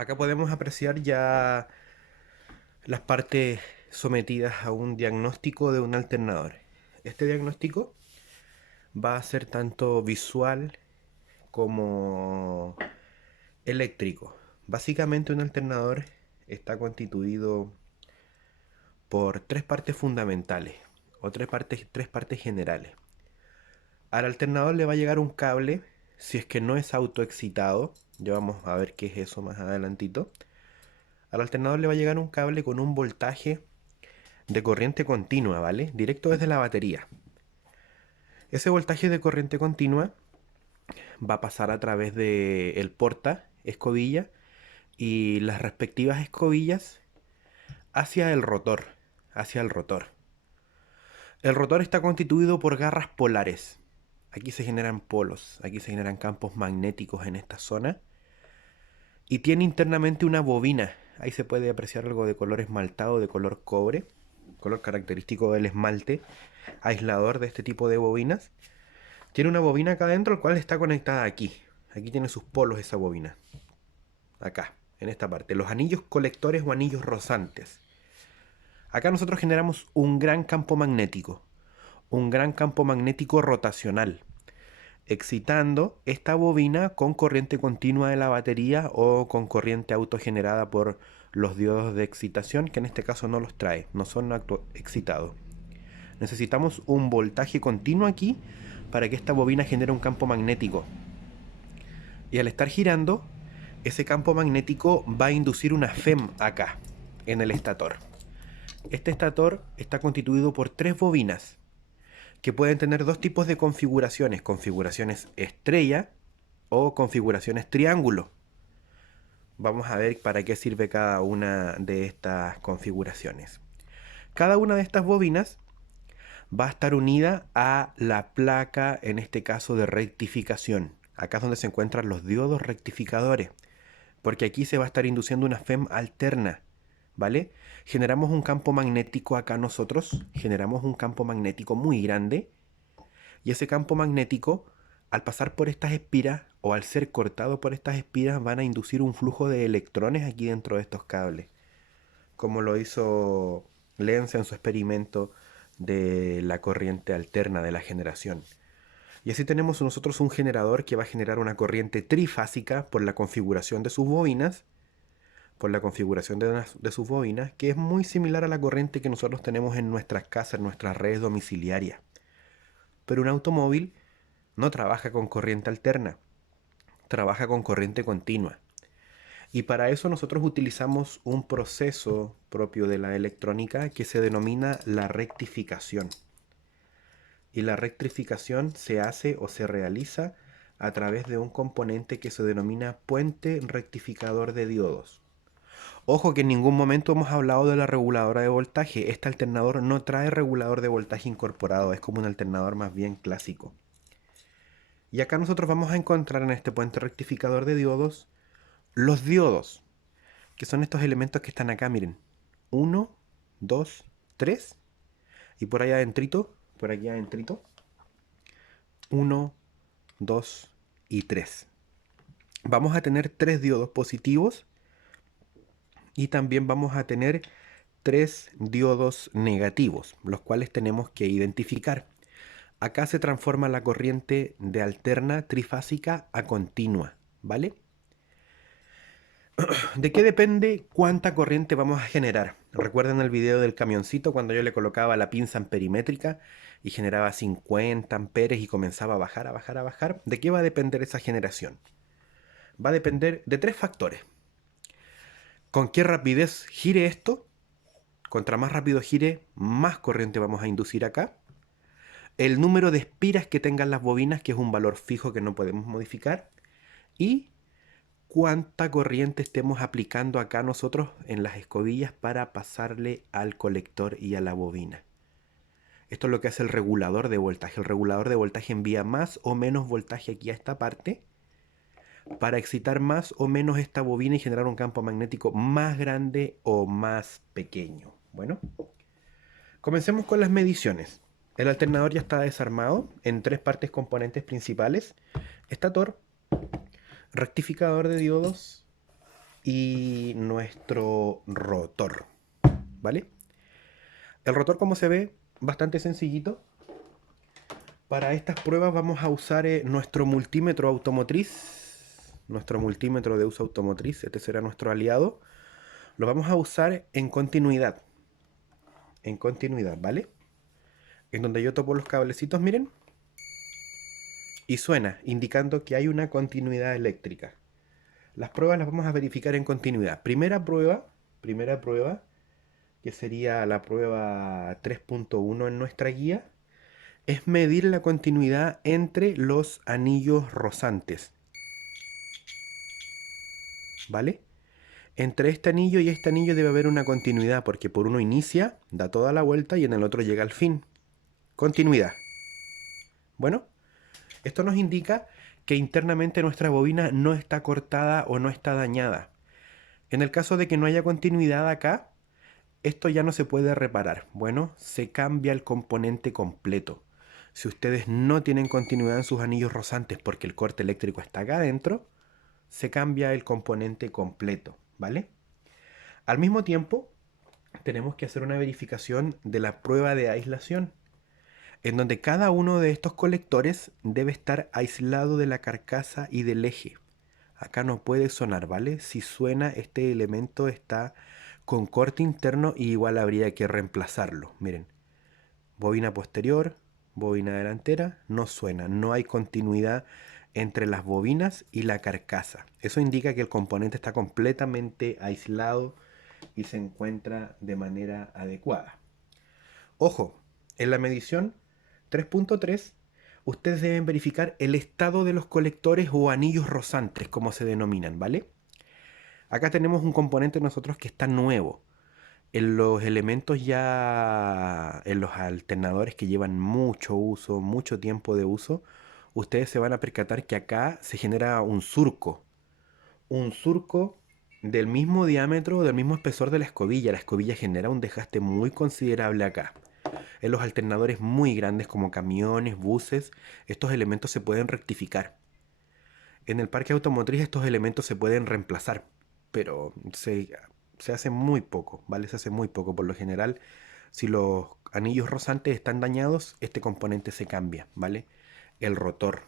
Acá podemos apreciar ya las partes sometidas a un diagnóstico de un alternador. Este diagnóstico va a ser tanto visual como eléctrico. Básicamente un alternador está constituido por tres partes fundamentales o tres partes generales. Al alternador le va a llegar un cable si es que no es autoexcitado. Ya vamos a ver qué es eso más adelantito. Al alternador le va a llegar un cable con un voltaje de corriente continua, ¿vale? Directo desde la batería. Ese voltaje de corriente continua va a pasar a través de el porta escobilla y las respectivas escobillas hacia el rotor, hacia el rotor. El rotor está constituido por garras polares. Aquí se generan polos, aquí se generan campos magnéticos en esta zona y tiene internamente una bobina. Ahí se puede apreciar algo de color esmaltado, de color cobre, color característico del esmalte, aislador de este tipo de bobinas. Tiene una bobina acá adentro, el cual está conectada aquí. Aquí tiene sus polos esa bobina. Acá, en esta parte. Los anillos colectores o anillos rozantes. Acá nosotros generamos un gran campo magnético. Un gran campo magnético rotacional. Excitando esta bobina con corriente continua de la batería o con corriente autogenerada por los diodos de excitación, que en este caso no los trae, no son excitados. Necesitamos un voltaje continuo aquí para que esta bobina genere un campo magnético. Y al estar girando, ese campo magnético va a inducir una FEM acá, en el estator. Este estator está constituido por tres bobinas, que pueden tener dos tipos de configuraciones. Configuraciones estrella o configuraciones triángulo. Vamos a ver para qué sirve cada una de estas configuraciones. Cada una de estas bobinas va a estar unida a la placa, en este caso de rectificación. Acá es donde se encuentran los diodos rectificadores, porque aquí se va a estar induciendo una FEM alterna, ¿vale? Generamos un campo magnético acá nosotros, generamos un campo magnético muy grande, y ese campo magnético, al pasar por estas espiras, o al ser cortado por estas espiras, van a inducir un flujo de electrones aquí dentro de estos cables, como lo hizo Lenz en su experimento de la corriente alterna de la generación. Y así tenemos nosotros un generador que va a generar una corriente trifásica por la configuración de sus bobinas, de sus bobinas, que es muy similar a la corriente que nosotros tenemos en nuestras casas, en nuestras redes domiciliarias. Pero un automóvil no trabaja con corriente alterna, trabaja con corriente continua. Y para eso nosotros utilizamos un proceso propio de la electrónica que se denomina la rectificación. Y la rectificación se hace o se realiza a través de un componente que se denomina puente rectificador de diodos. Ojo que en ningún momento hemos hablado de la reguladora de voltaje. Este alternador no trae regulador de voltaje incorporado, es como un alternador más bien clásico. Y acá nosotros vamos a encontrar en este puente rectificador de diodos los diodos, que son estos elementos que están acá, miren. Uno, 2, 3. Y por allá adentrito, por aquí adentrito, 1, 2 y 3. Vamos a tener tres diodos positivos y también vamos a tener tres diodos negativos, los cuales tenemos que identificar. Acá se transforma la corriente de alterna trifásica a continua, ¿vale? ¿De qué depende cuánta corriente vamos a generar? ¿Recuerdan el video del camioncito cuando yo le colocaba la pinza amperimétrica y generaba 50 amperes y comenzaba a bajar, a bajar, a bajar? ¿De qué va a depender esa generación? Va a depender de tres factores. ¿Con qué rapidez gire esto? Contra más rápido gire, más corriente vamos a inducir acá. El número de espiras que tengan las bobinas, que es un valor fijo que no podemos modificar. Y cuánta corriente estemos aplicando acá nosotros en las escobillas para pasarle al colector y a la bobina. Esto es lo que hace el regulador de voltaje. El regulador de voltaje envía más o menos voltaje aquí a esta parte para excitar más o menos esta bobina y generar un campo magnético más grande o más pequeño. Bueno, comencemos con las mediciones. El alternador ya está desarmado en tres partes componentes principales: estator, rectificador de diodos y nuestro rotor, ¿vale? El rotor, como se ve, bastante sencillito. Para estas pruebas vamos a usar nuestro multímetro automotriz, nuestro multímetro de uso automotriz, este será nuestro aliado. Lo vamos a usar en continuidad, ¿vale? En donde yo topo los cablecitos, miren, y suena, indicando que hay una continuidad eléctrica. Las pruebas las vamos a verificar en continuidad. Primera prueba, que sería la prueba 3.1 en nuestra guía, es medir la continuidad entre los anillos rozantes, ¿vale? Entre este anillo y este anillo debe haber una continuidad, porque por uno inicia, da toda la vuelta y en el otro llega al fin. Continuidad. Bueno, esto nos indica que internamente nuestra bobina no está cortada o no está dañada. En el caso de que no haya continuidad acá, esto ya no se puede reparar. Bueno, se cambia el componente completo. Si ustedes no tienen continuidad en sus anillos rozantes porque el corte eléctrico está acá adentro, se cambia el componente completo, ¿vale? Al mismo tiempo, tenemos que hacer una verificación de la prueba de aislación, en donde cada uno de estos colectores debe estar aislado de la carcasa y del eje. Acá no puede sonar, ¿vale? Si suena, este elemento está con corte interno y igual habría que reemplazarlo. Miren, bobina posterior, bobina delantera, no suena, no hay continuidad entre las bobinas y la carcasa. Eso indica que el componente está completamente aislado y se encuentra de manera adecuada. Ojo, en la medición 3.3 ustedes deben verificar el estado de los colectores o anillos rozantes, como se denominan, ¿vale? Acá tenemos un componente nosotros que está nuevo. En los elementos ya, en los alternadores que llevan mucho uso, mucho tiempo de uso, ustedes se van a percatar que acá se genera un surco. Un surco del mismo diámetro, del mismo espesor de la escobilla. La escobilla genera un desgaste muy considerable acá. En los alternadores muy grandes como camiones, buses, estos elementos se pueden rectificar. En el parque automotriz estos elementos se pueden reemplazar, pero se hace muy poco, ¿vale? Se hace muy poco. Por lo general, si los anillos rozantes están dañados, este componente se cambia, ¿vale? El rotor.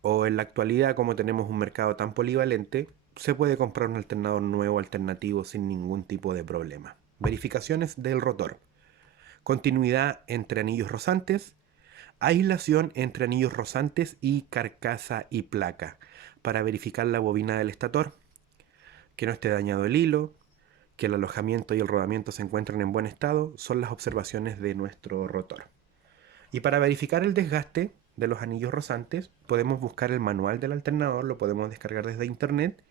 O en la actualidad, como tenemos un mercado tan polivalente, se puede comprar un alternador nuevo alternativo sin ningún tipo de problema. Verificaciones del rotor. Continuidad entre anillos rozantes, aislación entre anillos rozantes y carcasa y placa para verificar la bobina del estator, que no esté dañado el hilo, que el alojamiento y el rodamiento se encuentren en buen estado, son las observaciones de nuestro rotor. Y para verificar el desgaste de los anillos rozantes, podemos buscar el manual del alternador, lo podemos descargar desde internet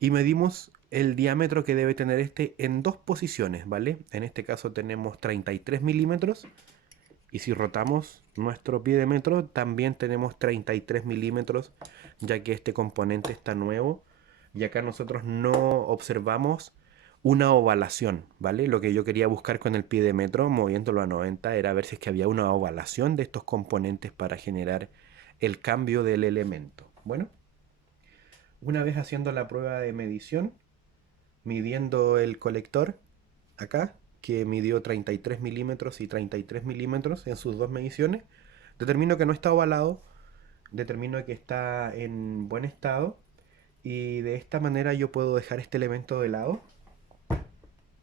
y medimos el diámetro que debe tener este en dos posiciones, ¿vale? En este caso tenemos 33 milímetros y si rotamos nuestro pie de metro también tenemos 33 milímetros, ya que este componente está nuevo y acá nosotros no observamos una ovalación, ¿vale? Lo que yo quería buscar con el pie de metro moviéndolo a 90 era ver si es que había una ovalación de estos componentes para generar el cambio del elemento. Bueno, una vez haciendo la prueba de medición, midiendo el colector acá, que midió 33 milímetros y 33 milímetros en sus dos mediciones, determino que no está ovalado, determino que está en buen estado y de esta manera yo puedo dejar este elemento de lado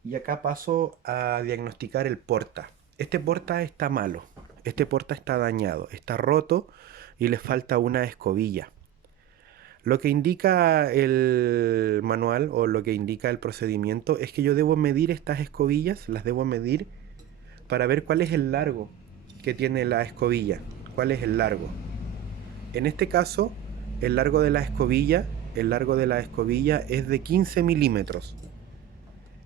y acá paso a diagnosticar el porta. Este porta está malo, este porta está dañado, está roto y le falta una escobilla. Lo que indica el manual o lo que indica el procedimiento es que yo debo medir estas escobillas, las debo medir para ver cuál es el largo que tiene la escobilla, cuál es el largo. En este caso, el largo de la escobilla, es de 15 milímetros.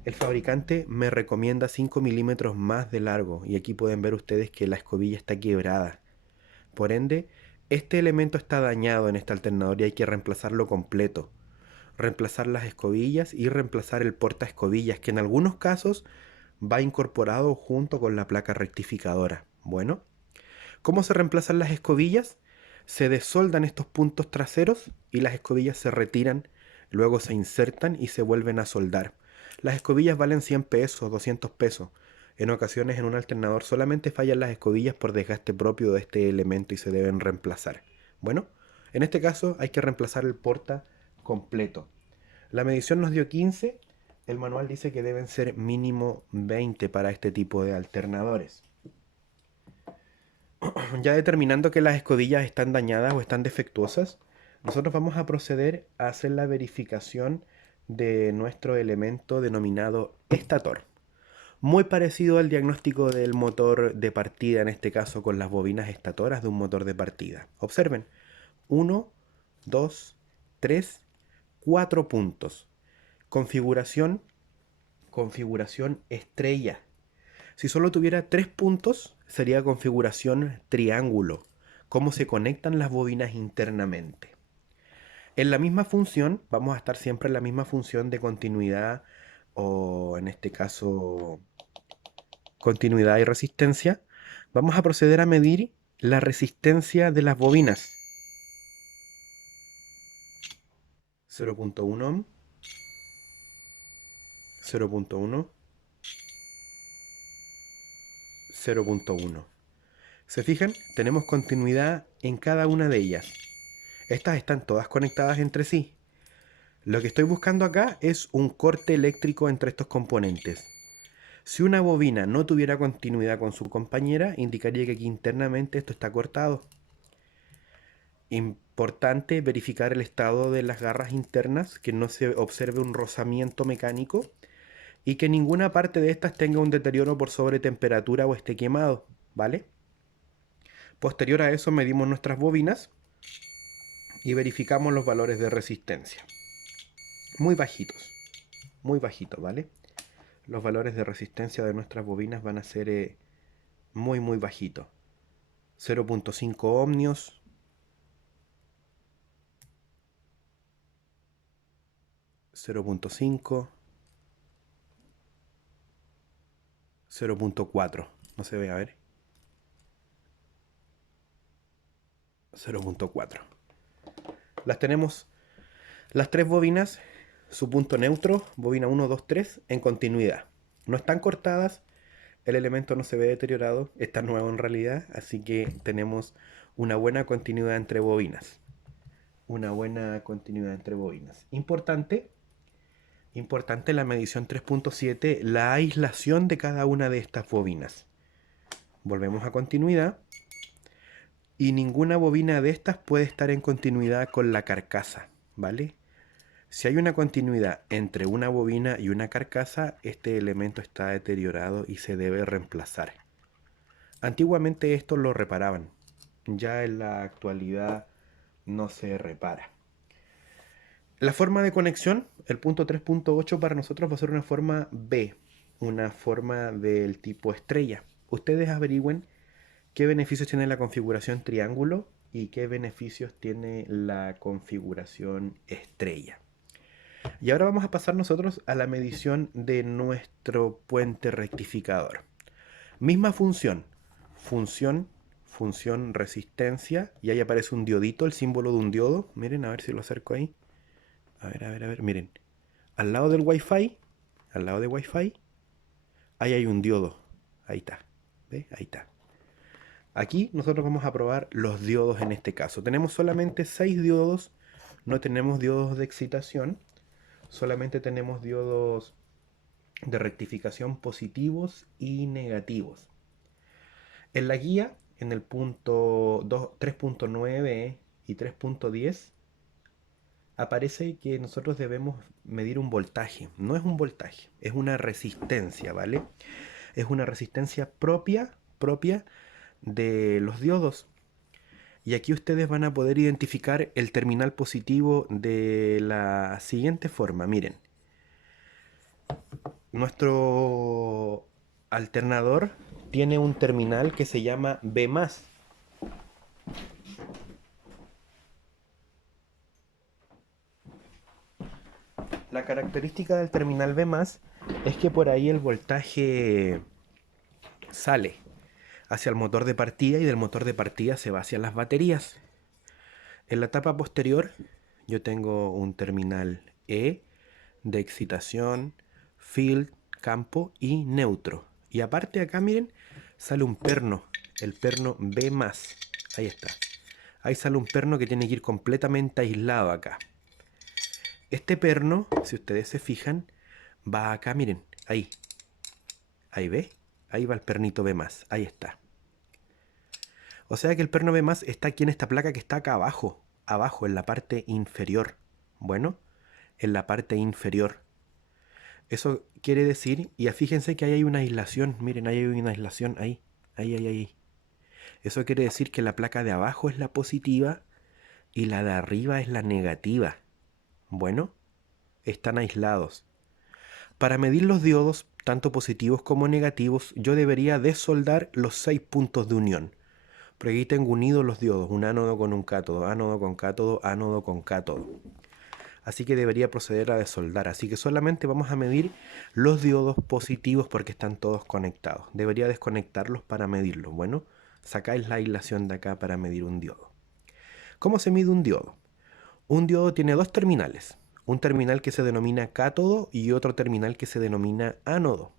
El fabricante me recomienda 5 milímetros más de largo y aquí pueden ver ustedes que la escobilla está quebrada. Por ende, este elemento está dañado en este alternador y hay que reemplazarlo completo. Reemplazar las escobillas y reemplazar el porta escobillas, que en algunos casos va incorporado junto con la placa rectificadora. Bueno, ¿cómo se reemplazan las escobillas? Se desoldan estos puntos traseros y las escobillas se retiran luego se insertan y se vuelven a soldar. Las escobillas valen 100 pesos, 200 pesos. En ocasiones en un alternador solamente fallan las escobillas por desgaste propio de este elemento y se deben reemplazar. Bueno, en este caso hay que reemplazar el porta completo. La medición nos dio 15, el manual dice que deben ser mínimo 20 para este tipo de alternadores. Ya determinando que las escobillas están dañadas o están defectuosas, nosotros vamos a proceder a hacer la verificación de nuestro elemento denominado estator. Muy parecido al diagnóstico del motor de partida, en este caso con las bobinas estatoras de un motor de partida. Observen, 1, 2, 3, 4 puntos. Configuración, configuración estrella. Si solo tuviera 3 puntos, sería configuración triángulo. Cómo se conectan las bobinas internamente. En la misma función, vamos a estar siempre en la misma función de continuidad o en este caso continuidad y resistencia. Vamos a proceder a medir la resistencia de las bobinas. 0.1 ohm, 0.1, 0.1. ¿Se fijan? Tenemos continuidad en cada una de ellas. Estas están todas conectadas entre sí. Lo que estoy buscando acá es un corte eléctrico entre estos componentes. Si una bobina no tuviera continuidad con su compañera, indicaría que aquí internamente esto está cortado. Importante verificar el estado de las garras internas, que no se observe un rozamiento mecánico y que ninguna parte de estas tenga un deterioro por sobretemperatura o esté quemado, ¿vale? Posterior a eso medimos nuestras bobinas y verificamos los valores de resistencia. Muy bajitos, ¿vale? Los valores de resistencia de nuestras bobinas van a ser muy bajitos. 0.5 ohmios, 0.5, 0.4, no se ve, a ver, 0.4. Las tenemos las tres bobinas, su punto neutro, bobina 1, 2, 3, en continuidad. No están cortadas, el elemento no se ve deteriorado, está nuevo en realidad, así que tenemos una buena continuidad entre bobinas. Una buena continuidad entre bobinas. Importante la medición 3.7, la aislación de cada una de estas bobinas. Volvemos a continuidad. Y ninguna bobina de estas puede estar en continuidad con la carcasa, ¿vale? Si hay una continuidad entre una bobina y una carcasa, este elemento está deteriorado y se debe reemplazar. Antiguamente esto lo reparaban, ya en la actualidad no se repara. La forma de conexión, el punto 3.8 para nosotros va a ser una forma B, una forma del tipo estrella. Ustedes averigüen qué beneficios tiene la configuración triángulo y qué beneficios tiene la configuración estrella. Y ahora vamos a pasar nosotros a la medición de nuestro puente rectificador. Misma función, función resistencia, y ahí aparece un diodito, el símbolo de un diodo. Miren, a ver si lo acerco ahí. A ver, miren. Al lado del Wi-Fi, al lado de Wi-Fi, ahí hay un diodo. Ahí está. ¿Ve? Ahí está. Aquí nosotros vamos a probar los diodos en este caso. Tenemos solamente 6 diodos, no tenemos diodos de excitación, solamente tenemos diodos de rectificación positivos y negativos. En la guía, en el punto 3.9 y 3.10, aparece que nosotros debemos medir un voltaje. No es un voltaje, es una resistencia, ¿vale? Es una resistencia propia de los diodos. Y aquí ustedes van a poder identificar el terminal positivo de la siguiente forma. Miren, nuestro alternador tiene un terminal que se llama B+. La característica del terminal B+ es que por ahí el voltaje sale hacia el motor de partida y del motor de partida se va hacia las baterías. En la etapa posterior yo tengo un terminal E de excitación, field, campo y neutro. Y aparte acá, miren, sale un perno, el perno B+. Ahí está. Ahí sale un perno que tiene que ir completamente aislado acá. Este perno, si ustedes se fijan, va acá, miren, ahí. Ahí ve, ahí va el pernito B+, ahí está. O sea que el perno B+ está aquí en esta placa que está acá abajo, abajo en la parte inferior. Bueno, en la parte inferior. Eso quiere decir, y fíjense que ahí hay una aislación, miren, ahí hay una aislación, ahí, ahí. Eso quiere decir que la placa de abajo es la positiva y la de arriba es la negativa. Bueno, están aislados. Para medir los diodos, tanto positivos como negativos, yo debería desoldar los 6 puntos de unión. Porque aquí tengo unidos los diodos, un ánodo con un cátodo, ánodo con cátodo, ánodo con cátodo. Así que debería proceder a desoldar. Así que solamente vamos a medir los diodos positivos porque están todos conectados. Debería desconectarlos para medirlos. Bueno, sacáis la aislación de acá para medir un diodo. ¿Cómo se mide un diodo? Un diodo tiene dos terminales. Un terminal que se denomina cátodo y otro terminal que se denomina ánodo.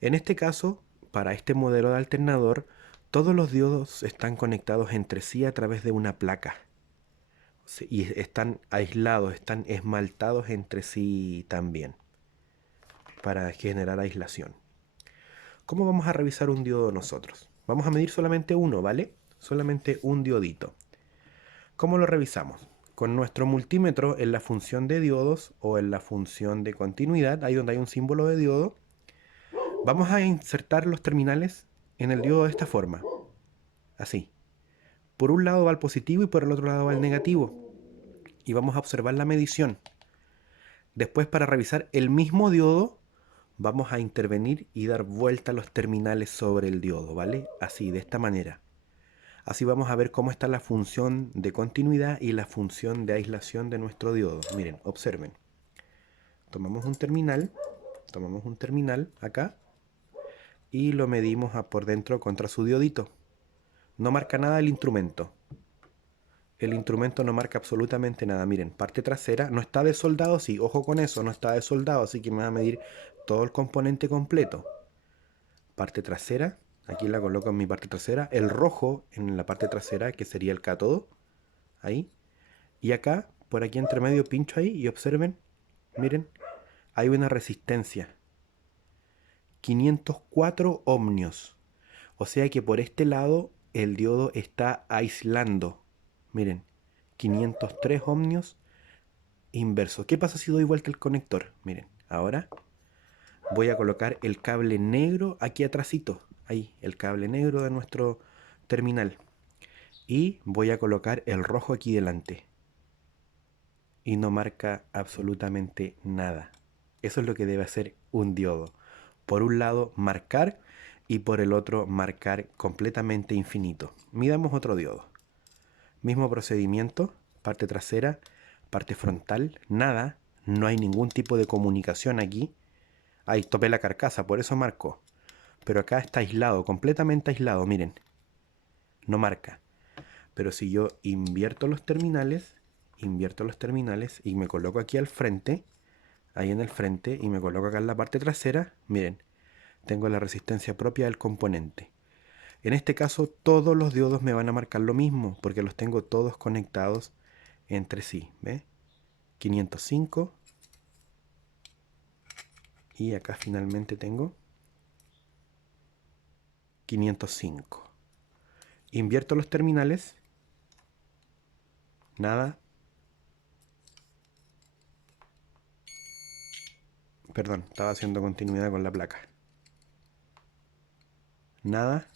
En este caso, para este modelo de alternador, todos los diodos están conectados entre sí a través de una placa. Sí, y están aislados, están esmaltados entre sí también para generar aislación. ¿Cómo vamos a revisar un diodo nosotros? Vamos a medir solamente uno, ¿vale? Solamente un diodito. ¿Cómo lo revisamos? Con nuestro multímetro en la función de diodos o en la función de continuidad, ahí donde hay un símbolo de diodo, vamos a insertar los terminales en el diodo de esta forma. Así. Por un lado va el positivo y por el otro lado va el negativo. Y vamos a observar la medición. Después, para revisar el mismo diodo, vamos a intervenir y dar vuelta a los terminales sobre el diodo, ¿vale? Así, de esta manera. Así vamos a ver cómo está la función de continuidad y la función de aislación de nuestro diodo. Miren, observen. Tomamos un terminal acá y lo medimos por dentro contra su diodito. No marca nada el instrumento. El instrumento no marca absolutamente nada. Miren, parte trasera no está desoldado, sí, ojo con eso, no está desoldado, así que me va a medir todo el componente completo. Parte trasera, aquí la coloco en mi parte trasera, el rojo en la parte trasera, que sería el cátodo, ahí. Y acá, por aquí entre medio, pincho ahí y observen, miren, hay una resistencia. 504 ohmios. O sea que por este lado el diodo está aislando. Miren, 503 ohmios inverso. ¿Qué pasa si doy vuelta el conector? Miren, ahora voy a colocar el cable negro aquí atrásito. Ahí, el cable negro de nuestro terminal. Y voy a colocar el rojo aquí delante. Y no marca absolutamente nada. Eso es lo que debe hacer un diodo. Por un lado, marcar y por el otro, marcar completamente infinito. Midamos otro diodo. Mismo procedimiento, parte trasera, parte frontal, nada, no hay ningún tipo de comunicación aquí. Ahí topé la carcasa, por eso marcó. Pero acá está aislado, completamente aislado, miren. No marca. Pero si yo invierto los terminales y me coloco aquí al frente, ahí en el frente, y me coloco acá en la parte trasera, miren, tengo la resistencia propia del componente. En este caso, todos los diodos me van a marcar lo mismo, porque los tengo todos conectados entre sí. ¿Ve? 505. Y acá finalmente tengo 505. Invierto los terminales. Nada. Perdón, estaba haciendo continuidad con la placa. Nada.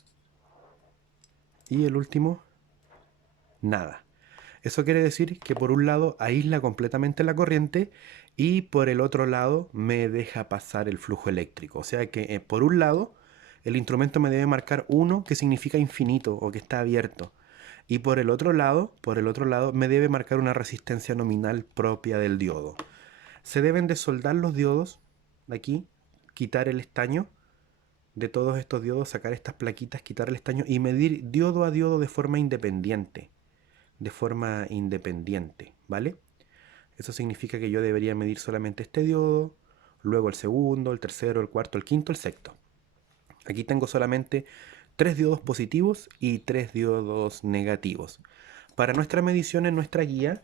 Y el último, nada. Eso quiere decir que por un lado aísla completamente la corriente y por el otro lado me deja pasar el flujo eléctrico. O sea que por un lado el instrumento me debe marcar 1, que significa infinito o que está abierto. Y por el otro lado me debe marcar una resistencia nominal propia del diodo. Se deben de soldar los diodos aquí, quitar el estaño de todos estos diodos, sacar estas plaquitas, quitar el estaño y medir diodo a diodo de forma independiente, ¿vale? Eso significa que yo debería medir solamente este diodo, luego el segundo, el tercero, el cuarto, el quinto, el sexto. Aquí tengo solamente 3 diodos positivos y 3 diodos negativos. Para nuestra medición en nuestra guía,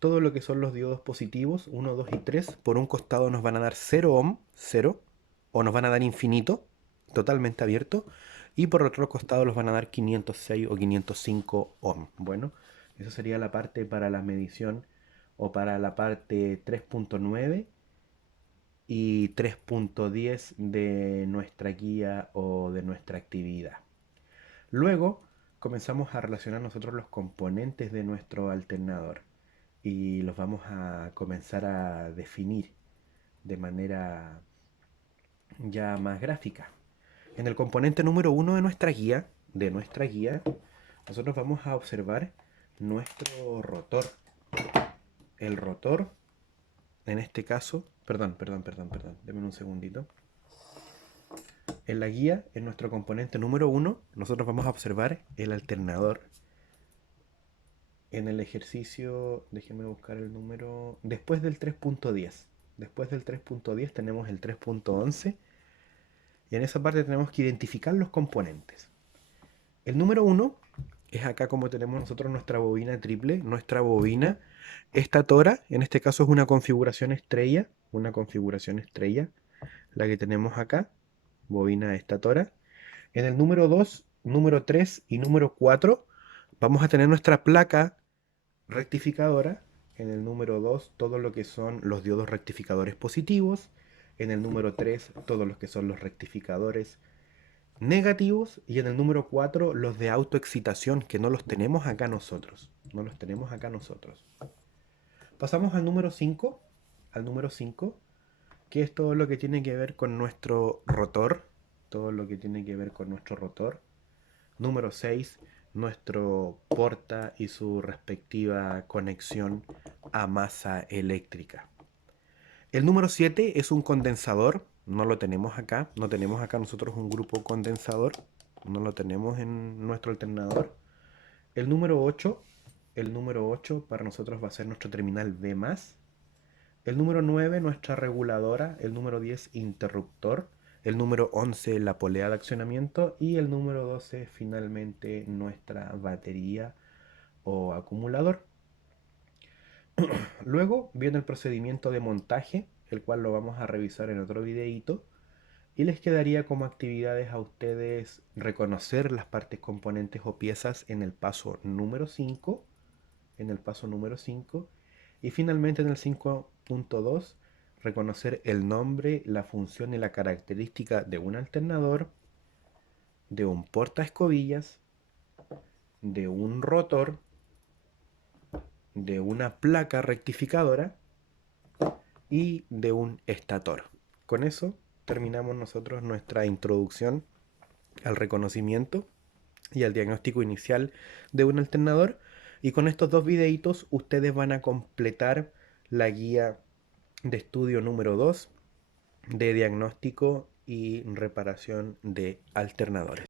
todo lo que son los diodos positivos, 1, 2 y 3, por un costado nos van a dar 0 ohm, 0, o nos van a dar infinito, totalmente abierto, y por otro costado los van a dar 506 o 505 ohm. Bueno, eso sería la parte para la medición o para la parte 3.9 y 3.10 de nuestra guía o de nuestra actividad. Luego comenzamos a relacionar nosotros los componentes de nuestro alternador y los vamos a comenzar a definir de manera ya más gráfica. En el componente número 1 de nuestra guía, nosotros vamos a observar nuestro rotor. El rotor, en este caso, perdón, denme un segundito. En la guía, en nuestro componente número 1, nosotros vamos a observar el alternador. En el ejercicio, déjenme buscar el número, después del 3.10. Después del 3.10 tenemos el 3.11 y en esa parte tenemos que identificar los componentes. El número 1 es acá como tenemos nosotros nuestra bobina triple, nuestra bobina estatora, en este caso es una configuración estrella, la que tenemos acá, bobina estatora. En el número 2, número 3 y número 4 vamos a tener nuestra placa rectificadora. En el número 2 todo lo que son los diodos rectificadores positivos. En el número 3 todos los que son los rectificadores negativos. Y en el número 4 los de autoexcitación, que no los tenemos acá nosotros. Pasamos al número 5. Que es todo lo que tiene que ver con nuestro rotor. Número 6, nuestro porta y su respectiva conexión a masa eléctrica. El número 7 es un condensador, no lo tenemos acá, no tenemos acá nosotros un grupo condensador, no lo tenemos en nuestro alternador. El número 8, para nosotros va a ser nuestro terminal V+. El número 9, nuestra reguladora. El número 10, interruptor. El número 11, la polea de accionamiento. Y el número 12, finalmente, nuestra batería o acumulador. Luego viene el procedimiento de montaje, el cual lo vamos a revisar en otro videito. Y les quedaría como actividades a ustedes reconocer las partes, componentes o piezas en el paso número 5. Y finalmente en el 5.2, reconocer el nombre, la función y la característica de un alternador, de un portaescobillas, de un rotor, de una placa rectificadora y de un estator. Con eso terminamos nosotros nuestra introducción al reconocimiento y al diagnóstico inicial de un alternador. Y con estos dos videitos ustedes van a completar la guía de estudio número 2 de diagnóstico y reparación de alternadores.